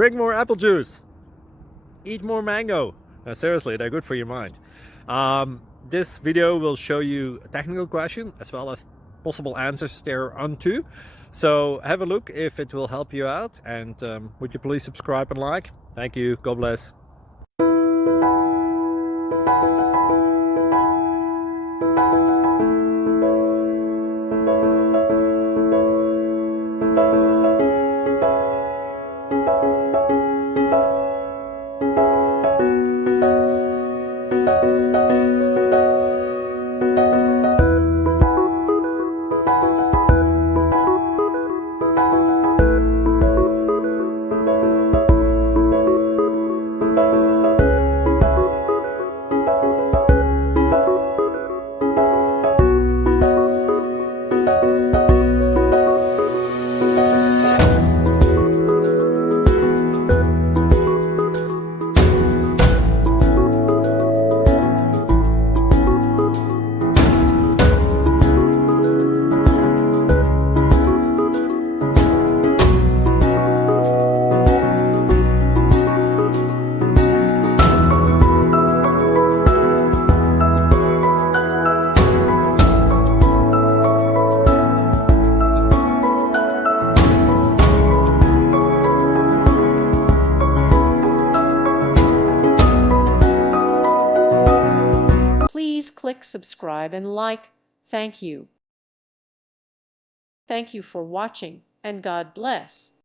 Drink more apple juice. Eat more mango. Seriously, they're good for your mind. This video will show you a technical question as well as possible answers thereunto. So have a look if it will help you out, and would you please subscribe and like? Thank you. God bless. Please click subscribe and like. Thank you. Thank you for watching, and God bless.